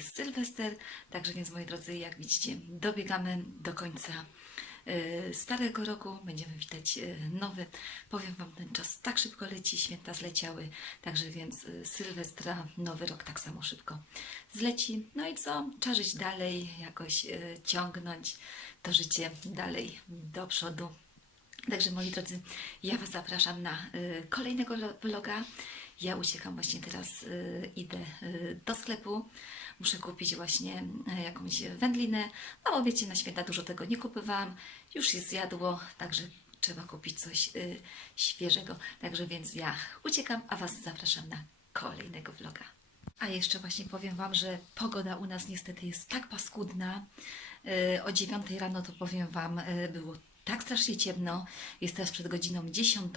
Sylwester. Także więc, moi drodzy, jak widzicie, dobiegamy do końca y, starego roku. Będziemy witać y, nowy. Powiem Wam, ten czas tak szybko leci, święta zleciały. Także więc y, Sylwestra, nowy rok tak samo szybko zleci. No i co? Żyć dalej, jakoś y, ciągnąć to życie dalej do przodu. Także moi drodzy, ja Was zapraszam na y, kolejnego lo- vloga. Ja uciekam właśnie teraz, y, idę y, do sklepu. Muszę kupić właśnie y, jakąś wędlinę. No bo wiecie, na święta dużo tego nie kupowałam. Już jest zjadło, także trzeba kupić coś y, świeżego. Także więc ja uciekam, a Was zapraszam na kolejnego vloga. A jeszcze właśnie powiem Wam, że pogoda u nas niestety jest tak paskudna. Yy, O 9 rano to powiem Wam, było tak strasznie ciemno. Jest teraz przed godziną 10.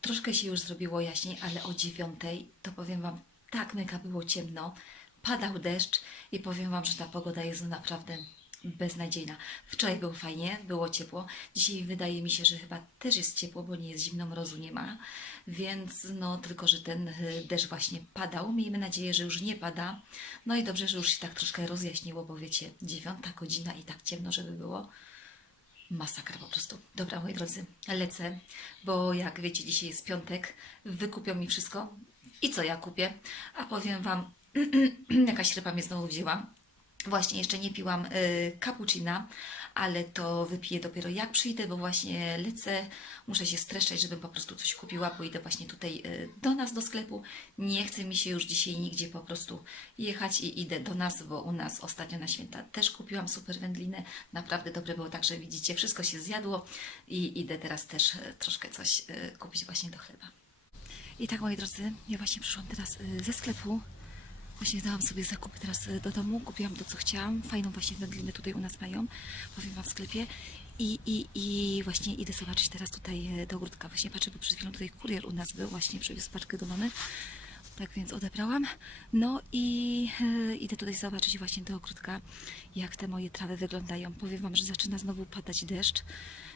Troszkę się już zrobiło jaśniej, ale o 9 to powiem Wam, tak mega było ciemno. Padał deszcz i powiem Wam, że ta pogoda jest naprawdę beznadziejna. Wczoraj było fajnie, było ciepło. Dzisiaj wydaje mi się, że chyba też jest ciepło, bo nie jest zimno, mrozu nie ma. Więc no tylko, że ten y, deszcz właśnie padał. Miejmy nadzieję, że już nie pada. No i dobrze, że już się tak troszkę rozjaśniło, bo wiecie, dziewiąta godzina i tak ciemno, żeby było. Masakra po prostu. Dobra, moi drodzy, lecę, bo jak wiecie, dzisiaj jest piątek, wykupią mi wszystko. I co ja kupię? A powiem Wam, jakaś ryba mnie znowu wzięła. Właśnie jeszcze nie piłam y, cappuccina, ale to wypiję dopiero jak przyjdę, bo właśnie lecę, muszę się streszczać, żebym po prostu coś kupiła, bo idę właśnie tutaj y, do nas do sklepu. Nie chce mi się już dzisiaj nigdzie po prostu jechać i idę do nas, bo u nas ostatnio na święta też kupiłam super wędlinę. Naprawdę dobre było, także widzicie, wszystko się zjadło i idę teraz też y, troszkę coś y, kupić właśnie do chleba. I tak, moi drodzy, ja właśnie przyszłam teraz y, ze sklepu. Właśnie dałam sobie zakupy teraz y, do domu, kupiłam to, co chciałam. Fajną właśnie wędlinę tutaj u nas mają, powiem Wam w sklepie. I, i, I właśnie idę zobaczyć teraz tutaj y, do ogródka. Właśnie patrzę, bo przed chwilą tutaj kurier u nas był, właśnie przywiózł paczkę do mamy. Tak więc odebrałam. No i y, idę tutaj zobaczyć właśnie do ogródka, jak te moje trawy wyglądają. Powiem Wam, że zaczyna znowu padać deszcz.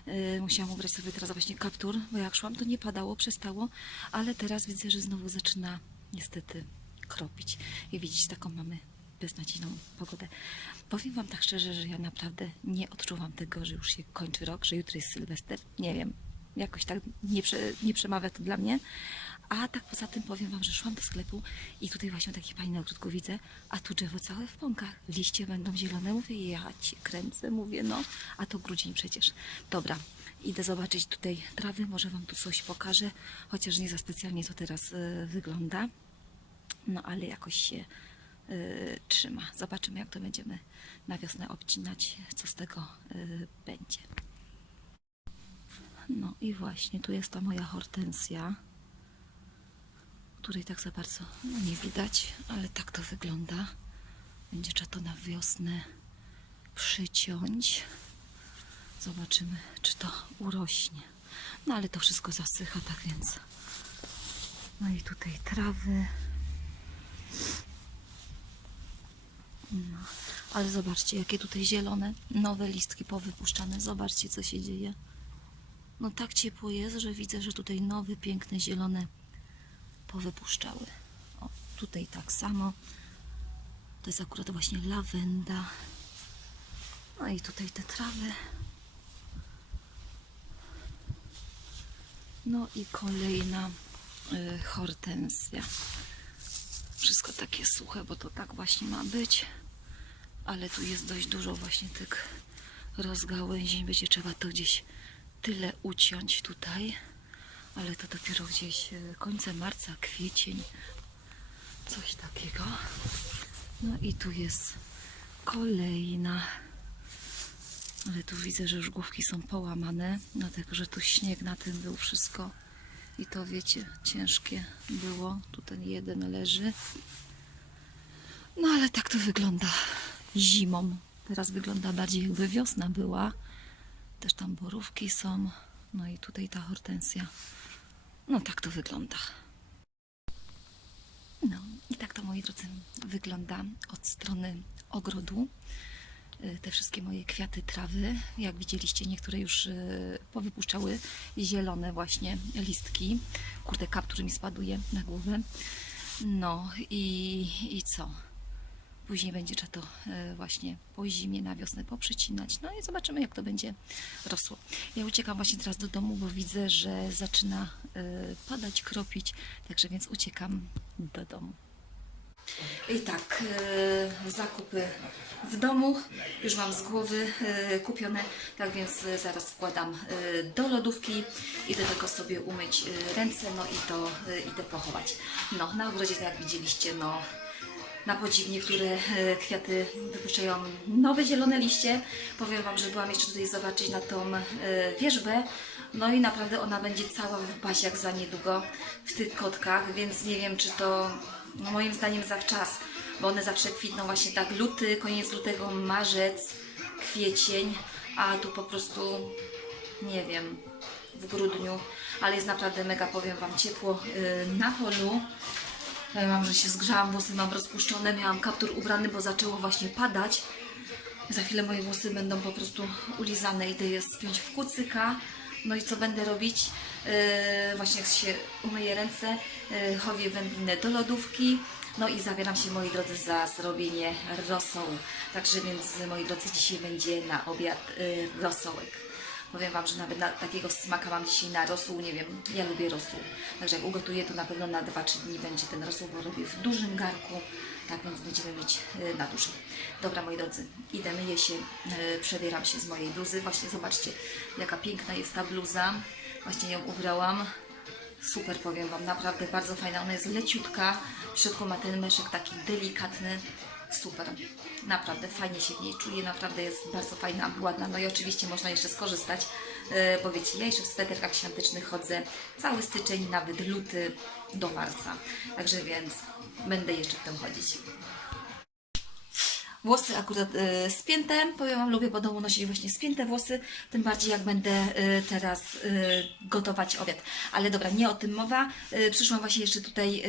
Y, musiałam ubrać sobie teraz właśnie kaptur, bo jak szłam, to nie padało, przestało, ale teraz widzę, że znowu zaczyna niestety kropić. I widzicie, taką mamy beznadziejną pogodę. Powiem Wam tak szczerze, że ja naprawdę nie odczuwam tego, że już się kończy rok, że jutro jest Sylwester. Nie wiem, jakoś tak nie, prze, nie przemawia to dla mnie. A tak poza tym powiem Wam, że szłam do sklepu i tutaj właśnie taki fajny ogródku widzę, a tu drzewo całe w pąkach. Liście będą zielone. Mówię, ja kręcę, mówię, no, a to grudzień przecież. Dobra, idę zobaczyć tutaj trawy, może Wam tu coś pokażę, chociaż nie za specjalnie to teraz y, wygląda. No ale jakoś się y, trzyma. Zobaczymy, jak to będziemy na wiosnę obcinać, co z tego y, będzie. No i właśnie, tu jest ta moja hortensja, której tak za bardzo no, nie widać, ale tak to wygląda. Będzie trzeba to na wiosnę przyciąć. Zobaczymy, czy to urośnie. No ale to wszystko zasycha, tak więc. No i tutaj trawy. No, ale zobaczcie, jakie tutaj zielone, nowe listki powypuszczane. Zobaczcie, co się dzieje. No tak ciepło jest, że widzę, że tutaj nowe, piękne, zielone powypuszczały. O, tutaj tak samo. To jest akurat właśnie lawenda. No i tutaj te trawy. No i kolejna y, hortensja. Wszystko takie suche, bo to tak właśnie ma być. Ale tu jest dość dużo właśnie tych rozgałęzień. Będzie trzeba to gdzieś tyle uciąć tutaj. Ale to dopiero gdzieś y, końcem marca, kwiecień. Coś takiego. No i tu jest kolejna. Ale tu widzę, że już główki są połamane, dlatego że tu śnieg na tym był wszystko. I to wiecie, ciężkie było. Tu ten jeden leży. No ale tak to wygląda zimą. Teraz wygląda bardziej jakby wiosna była. Też tam borówki są. No i tutaj ta hortensja. No tak to wygląda. No i tak to moi drodzy wygląda od strony ogrodu. y, te wszystkie moje kwiaty, trawy. Jak widzieliście, niektóre już y, powypuszczały zielone właśnie listki. Kurde, kaptur mi spaduje na głowę. No i, i co? Później będzie trzeba to e, właśnie po zimie na wiosnę poprzycinać. No i zobaczymy, jak to będzie rosło. Ja uciekam właśnie teraz do domu, bo widzę, że zaczyna e, padać, kropić, także więc uciekam do domu. I tak, e, zakupy w domu już mam z głowy kupione, tak więc zaraz wkładam do lodówki. Idę tylko sobie umyć ręce, no i to idę pochować. No, na ogrodzie, tak jak widzieliście, no na podziw niektóre e, kwiaty wypuszczają nowe zielone liście. Powiem Wam, że byłam jeszcze tutaj zobaczyć na tą e, wierzbę. No i naprawdę ona będzie cała w pasiach za niedługo w tych kotkach, więc nie wiem, czy to no moim zdaniem zawczas, bo one zawsze kwitną właśnie tak luty, koniec lutego, marzec, kwiecień, a tu po prostu nie wiem, w grudniu, ale jest naprawdę mega, powiem Wam, ciepło e, na polu. Mam, że się zgrzałam, włosy mam rozpuszczone, miałam kaptur ubrany, bo zaczęło właśnie padać. Za chwilę moje włosy będą po prostu ulizane. Idę je spiąć w kucyka. No i co będę robić? Yy, właśnie jak się umyję ręce, yy, chowię wędlinę do lodówki. No i zabieram się, moi drodzy, za zrobienie rosołu. Także więc, moi drodzy, dzisiaj będzie na obiad yy, rosołek. Powiem Wam, że nawet na takiego smaka mam dzisiaj na rosół, nie wiem, ja lubię rosół. Także jak ugotuję, to na pewno na 2-3 dni będzie ten rosół, bo robię w dużym garku, tak więc będziemy mieć y, na dłużej. Dobra, moi drodzy, idę, myję się, y, przebieram się z mojej bluzy. Właśnie zobaczcie, jaka piękna jest ta bluza. Właśnie ją ubrałam. Super, powiem Wam, naprawdę bardzo fajna. Ona jest leciutka, w środku ma ten meszek taki delikatny. Super, naprawdę fajnie się w niej czuję, naprawdę jest bardzo fajna, ładna. No i oczywiście można jeszcze skorzystać, e, bo wiecie, ja jeszcze w sweterkach świątecznych chodzę cały styczeń, nawet luty do marca. Także więc będę jeszcze w tym chodzić. Włosy akurat y, spięte. Powiem Wam, lubię po domu nosić właśnie spięte włosy, tym bardziej jak będę y, teraz y, gotować obiad. Ale dobra, nie o tym mowa. Y, przyszłam właśnie jeszcze tutaj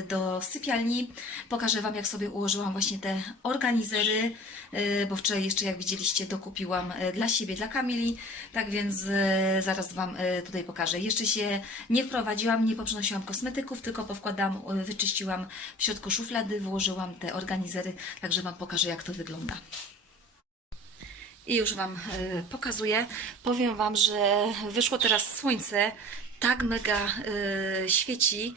y, do sypialni. Pokażę Wam, jak sobie ułożyłam właśnie te organizery, y, bo wczoraj jeszcze, jak widzieliście, dokupiłam y, dla siebie, dla Kamili. Tak więc y, zaraz Wam y, tutaj pokażę. Jeszcze się nie wprowadziłam, nie poprzenosiłam kosmetyków, tylko powkładam, y, wyczyściłam w środku szuflady, włożyłam te organizery, także Wam pokażę, jak to wygląda. I już Wam y, pokazuję. Powiem Wam, że wyszło teraz słońce, tak mega y, świeci,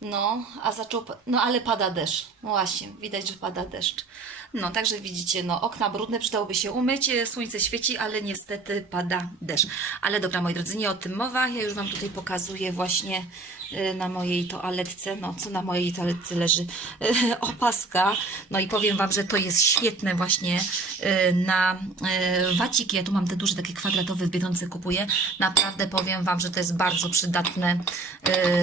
no, a zaczął, no ale pada deszcz. No właśnie, widać, że pada deszcz. No, także widzicie, no, okna brudne, przydałoby się umyć, e, słońce świeci, ale niestety pada deszcz. Ale dobra, moi drodzy, nie o tym mowa, ja już Wam tutaj pokazuję właśnie y, na mojej toaletce, no, co na mojej toaletce leży, y, opaska. No i powiem Wam, że to jest świetne właśnie na waciki. Ja tu mam te duże takie kwadratowe w Biedronce kupuję. Naprawdę powiem Wam, że to jest bardzo przydatne,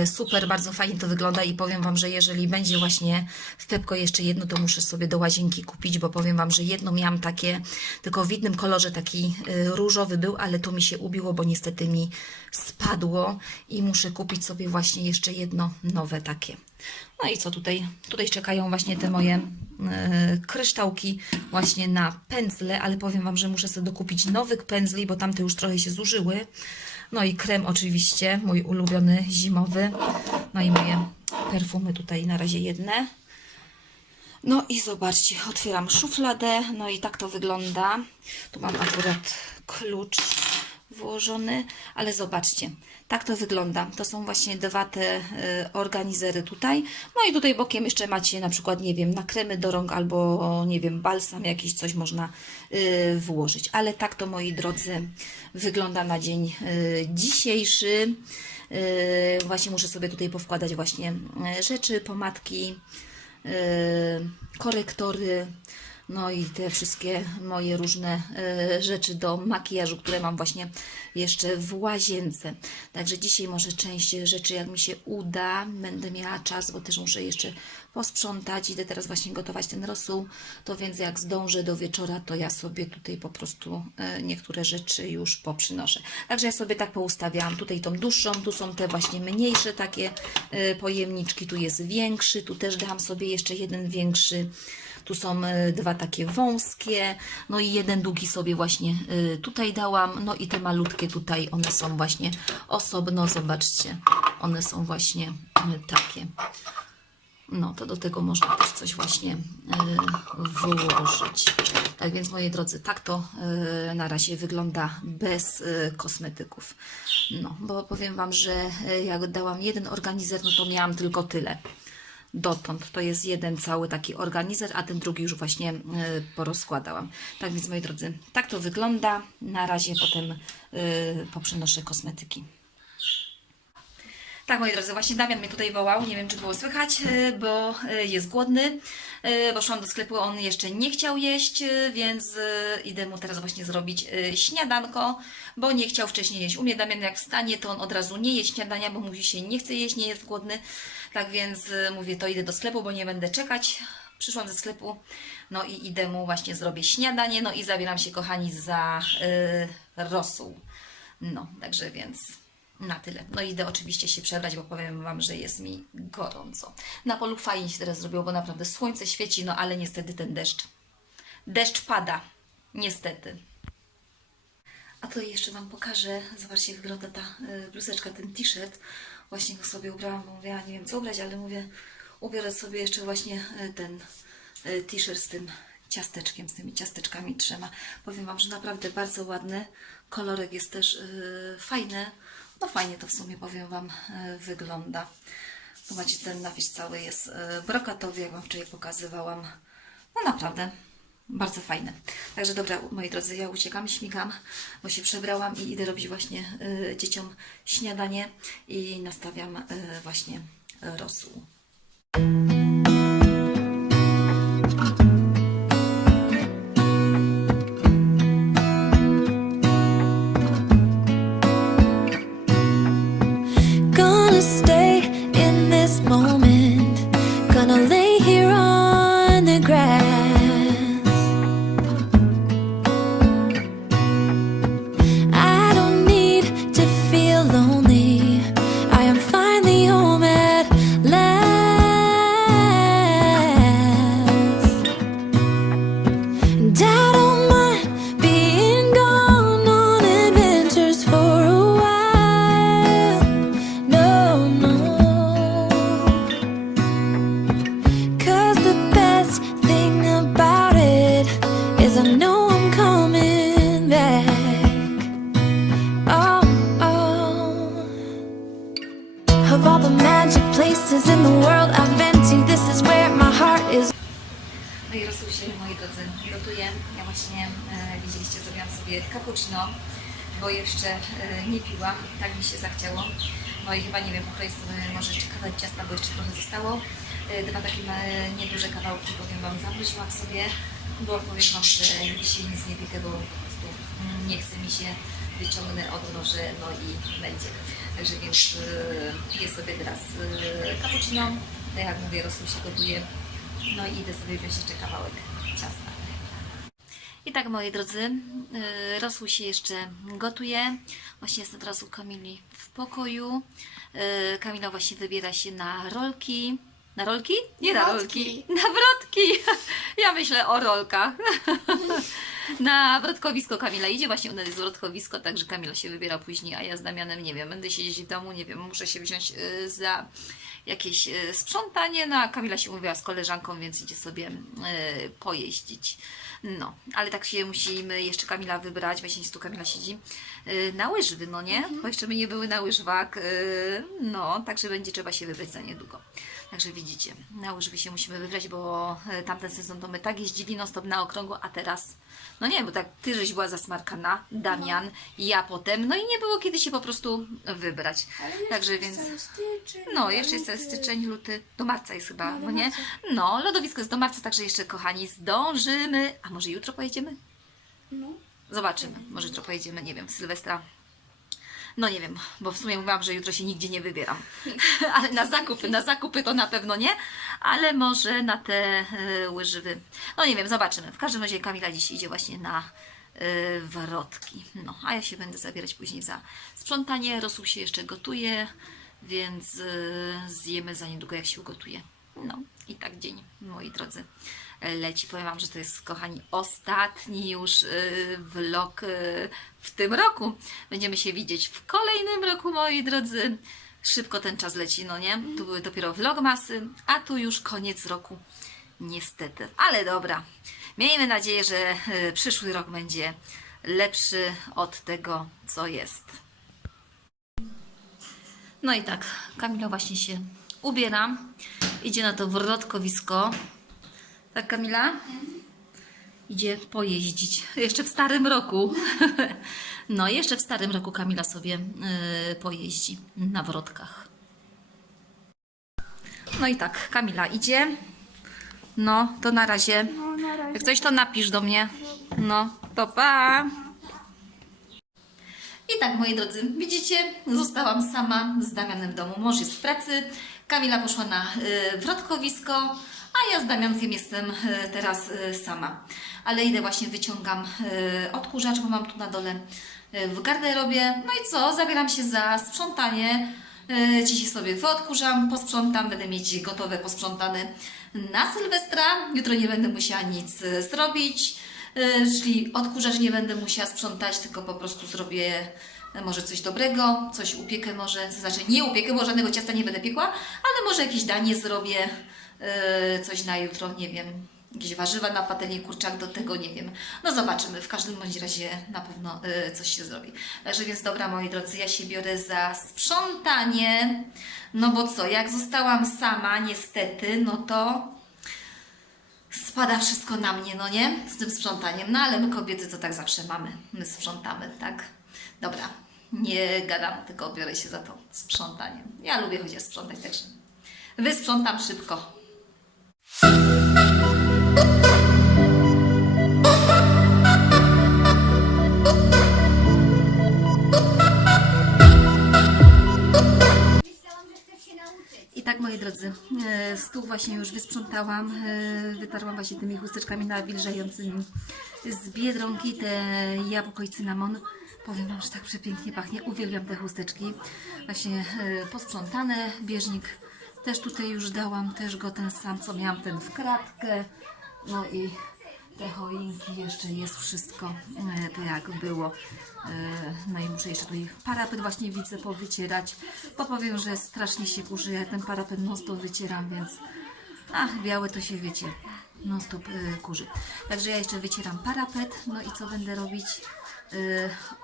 super, bardzo fajnie to wygląda i powiem Wam, że jeżeli będzie właśnie w Pepko jeszcze jedno, to muszę sobie do łazienki kupić, bo powiem Wam, że jedno miałam takie, tylko w innym kolorze taki y, różowy był, ale to mi się ubiło, bo niestety mi spadło i muszę kupić sobie właśnie jeszcze jedno nowe takie. No i co tutaj? Tutaj czekają właśnie te moje e, kryształki właśnie na pędzle, ale powiem Wam, że muszę sobie dokupić nowych pędzli, bo tamte już trochę się zużyły. No i krem oczywiście, mój ulubiony zimowy. No i moje perfumy tutaj na razie jedne. No i zobaczcie, otwieram szufladę, no i tak to wygląda. Tu mam akurat klucz włożony, ale zobaczcie, tak to wygląda. To są właśnie dwa te y, organizery tutaj. No i tutaj bokiem jeszcze macie na przykład, nie wiem, na kremy do rąk albo, nie wiem, balsam jakiś, coś można y, włożyć. Ale tak to, moi drodzy, wygląda na dzień y, dzisiejszy. Właśnie muszę sobie tutaj powkładać właśnie rzeczy, pomadki, korektory, no i te wszystkie moje różne y, rzeczy do makijażu, które mam właśnie jeszcze w łazience. Także dzisiaj może część rzeczy, jak mi się uda, będę miała czas, bo też muszę jeszcze posprzątać. Idę teraz właśnie gotować ten rosół, to więc jak zdążę do wieczora, to ja sobie tutaj po prostu y, niektóre rzeczy już poprzynoszę. Także ja sobie tak poustawiałam. Tutaj tą dłuższą, tu są te właśnie mniejsze takie y, pojemniczki, tu jest większy, tu też dałam sobie jeszcze jeden większy. Tu są y, dwa takie wąskie, no i jeden długi sobie właśnie y, tutaj dałam, no i te malutkie tutaj, one są właśnie osobno, zobaczcie, one są właśnie y, takie. No, to do tego można też coś właśnie włożyć. Tak więc, moi drodzy, tak to na razie wygląda bez kosmetyków. No, bo powiem Wam, że jak dałam jeden organizer, no to miałam tylko tyle. Dotąd to jest jeden cały taki organizer, a ten drugi już właśnie y, porozkładałam. Tak więc, moi drodzy, tak to wygląda. Na razie potem y, poprzenoszę kosmetyki. Tak, moi drodzy, właśnie Damian mnie tutaj wołał, nie wiem czy było słychać, y, bo y, jest głodny. Poszłam do sklepu, on jeszcze nie chciał jeść, więc idę mu teraz właśnie zrobić śniadanko, bo nie chciał wcześniej jeść. U mnie Damian jak wstanie, to on od razu nie je śniadania, bo mówi się nie chce jeść, nie jest głodny. Tak więc mówię, to idę do sklepu, bo nie będę czekać. Przyszłam ze sklepu, no i idę mu właśnie zrobię śniadanie, no i zabieram się kochani za y, rosół. No, także więc na tyle. No idę oczywiście się przebrać, bo powiem Wam, że jest mi gorąco. Na polu fajnie się teraz zrobiło, bo naprawdę słońce świeci, no ale niestety ten deszcz. Deszcz pada. Niestety. A to jeszcze Wam pokażę. Zobaczcie, jak wygląda ta y, bluzeczka, ten t-shirt. Właśnie go sobie ubrałam, bo mówię, nie wiem co ubrać, ale mówię, ubiorę sobie jeszcze właśnie y, ten y, t-shirt z tym ciasteczkiem, z tymi ciasteczkami trzema. Powiem Wam, że naprawdę bardzo ładny. Kolorek jest też y, fajny. No fajnie to w sumie, powiem Wam, y, wygląda. Tu macie ten napis cały jest y, brokatowy, jak Wam wczoraj pokazywałam. No naprawdę, bardzo fajne. Także dobra, moi drodzy, ja uciekam, śmigam, bo się przebrałam i idę robić właśnie y, dzieciom śniadanie i nastawiam właśnie rosół. stay. Sobie cappuccino, bo jeszcze e, nie piłam, tak mi się zachciało. No i chyba, nie wiem, pokroję sobie może jeszcze kawałek ciasta, bo jeszcze trochę zostało. E, dwa takie nieduże kawałki, powiem Wam, zamroziłam sobie, bo powiem Wam, że dzisiaj nic nie piekę, bo po prostu nie chce mi się, wyciągnę od noży, no i będzie. Także więc e, piję sobie teraz cappuccino, tak jak mówię, rosół się gotuje. No i idę sobie wziąć jeszcze kawałek. I tak, moi drodzy, yy, rosół się jeszcze gotuje. Właśnie jestem teraz u Kamili w pokoju. Yy, Kamila właśnie wybiera się na rolki. Na rolki? Nie na rolki. Na wrotki. Ja myślę o rolkach. Na wrotkowisko Kamila idzie, właśnie u nas jest wrotkowisko, także Kamila się wybiera później, a ja z Damianem, nie wiem, będę siedzieć w domu, nie wiem, muszę się wziąć yy, za jakieś yy, sprzątanie, no a Kamila się umówiła z koleżanką, więc idzie sobie yy, pojeździć. No, ale tak się musimy jeszcze Kamila wybrać, właśnie tu Kamila siedzi, yy, na łyżwy, no nie? Bo jeszcze my nie były na łyżwach, no, także będzie trzeba się wybrać za niedługo. Także widzicie, na łyżwy się musimy wybrać, bo tamten sezon to my tak jeździli non stop na okrągło, a teraz, no nie, bo tak ty żeś była zasmarkana, Damian, ja potem, no i nie było kiedy się po prostu wybrać. Także więc... No, jeszcze jest ten styczeń, luty, do marca jest chyba, no nie? No, lodowisko jest do marca, także jeszcze, kochani, zdążymy. A może jutro pojedziemy? No. Zobaczymy. Może jutro pojedziemy, nie wiem, w Sylwestra. No nie wiem, bo w sumie mówiłam, że jutro się nigdzie nie wybieram. Ale na zakupy, na zakupy to na pewno nie, ale może na te e, łyżwy. No nie wiem, zobaczymy. W każdym razie Kamila dziś idzie właśnie na e, wrotki. No, a ja się będę zabierać później za sprzątanie. Rosół się jeszcze gotuje, więc e, zjemy za niedługo, jak się ugotuje. No i tak dzień, moi drodzy, leci. Powiem Wam, że to jest, kochani, ostatni już y, vlog y, w tym roku. Będziemy się widzieć w kolejnym roku, moi drodzy. Szybko ten czas leci, no nie? Tu były dopiero vlogmasy, a tu już koniec roku. Niestety. Ale dobra. Miejmy nadzieję, że y, przyszły rok będzie lepszy od tego, co jest. No i tak, Kamila właśnie się ubiera. Idzie na to wrotkowisko. Tak, Kamila? Idzie pojeździć. Jeszcze w starym roku. No, jeszcze w starym roku Kamila sobie y, pojeździ na wrotkach. No i tak, Kamila idzie. No, to na razie. No, na razie. Jak coś, to napisz do mnie. No, to pa! I tak, moi drodzy, widzicie, zostałam sama z Damianem w domu. Mąż jest w pracy, Kamila poszła na y, wrotkowisko, a ja z Damiankiem jestem y, teraz y, sama. Ale idę właśnie, wyciągam odkurzacz, bo mam tu na dole w garderobie. No i co, zabieram się za sprzątanie. Dzisiaj sobie wyodkurzam, posprzątam, będę mieć gotowe, posprzątane na Sylwestra. Jutro nie będę musiała nic zrobić. Y, Czyli odkurzacz nie będę musiała sprzątać, tylko po prostu zrobię y, może coś dobrego, coś upiekę może, znaczy nie upiekę, bo żadnego ciasta nie będę piekła, ale może jakieś danie zrobię, y, coś na jutro, nie wiem, jakieś warzywa na patelni, kurczak do tego, nie wiem. No zobaczymy, w każdym bądź razie na pewno coś się zrobi. Także więc dobra, moi drodzy, ja się biorę za sprzątanie, no bo co, jak zostałam sama niestety, no to spada wszystko na mnie, no nie? Z tym sprzątaniem. No ale my kobiety to tak zawsze mamy. My sprzątamy, tak? Dobra, nie gadam, tylko biorę się za to sprzątanie. Ja lubię chociaż sprzątać, także wysprzątam szybko. Moi drodzy, e, stół właśnie już wysprzątałam, e, wytarłam właśnie tymi chusteczkami nawilżającymi z Biedronki, te jabłko i cynamon. Powiem Wam, że tak przepięknie pachnie, uwielbiam te chusteczki. Właśnie e, posprzątane, bieżnik też tutaj już dałam, też go ten sam, co miałam, ten w kratkę. No i te choinki, jeszcze jest wszystko e, tak jak było. E, No i muszę jeszcze tutaj parapet właśnie widzę powycierać, bo powiem, że strasznie się kurzy, ja ten parapet non stop wycieram, więc ach, białe to się wiecie, non stop e, kurzy. Także ja jeszcze wycieram parapet, no i co będę robić?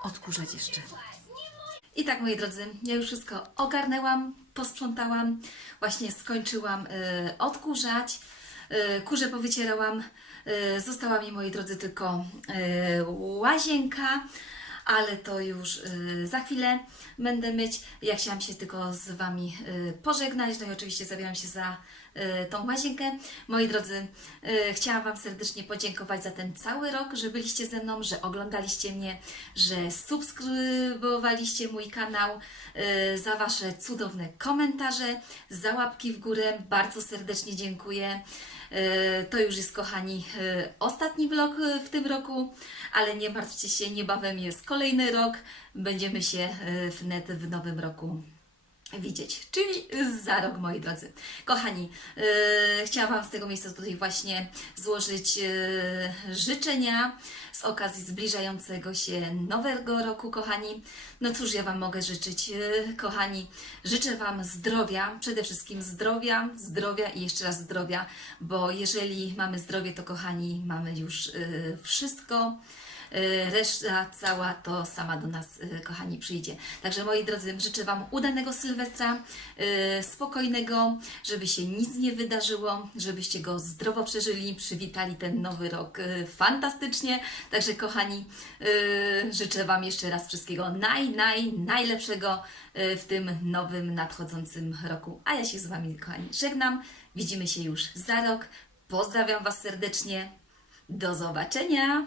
Odkurzać jeszcze. I tak, moi drodzy, ja już wszystko ogarnęłam, posprzątałam, właśnie skończyłam odkurzać, kurze powycierałam, została mi, moi drodzy, tylko y, łazienka, ale to już y, za chwilę będę myć. Ja chciałam się tylko z Wami pożegnać, no i oczywiście zabieram się za tą łazienkę. Moi drodzy, y, chciałam Wam serdecznie podziękować za ten cały rok, że byliście ze mną, że oglądaliście mnie, że subskrybowaliście mój kanał, y, za Wasze cudowne komentarze, za łapki w górę. Bardzo serdecznie dziękuję. Y, To już jest, kochani, y, ostatni vlog y, w tym roku, ale nie martwcie się, niebawem jest kolejny rok. Będziemy się y, wnet w nowym roku widzieć, czyli za rok, moi drodzy. Kochani, yy, chciałam Wam z tego miejsca tutaj właśnie złożyć yy, życzenia z okazji zbliżającego się nowego roku, kochani. No cóż, ja Wam mogę życzyć, yy, kochani. Życzę Wam zdrowia, przede wszystkim zdrowia, zdrowia i jeszcze raz zdrowia, bo jeżeli mamy zdrowie, to kochani, mamy już yy, wszystko. Y, Reszta cała to sama do nas, y, kochani, przyjdzie. Także moi drodzy, życzę Wam udanego Sylwestra, y, spokojnego, żeby się nic nie wydarzyło, żebyście go zdrowo przeżyli, przywitali ten nowy rok fantastycznie. Także kochani, życzę Wam jeszcze raz wszystkiego naj, naj, najlepszego w tym nowym, nadchodzącym roku. A ja się z Wami, kochani, żegnam. Widzimy się już za rok. Pozdrawiam Was serdecznie. Do zobaczenia!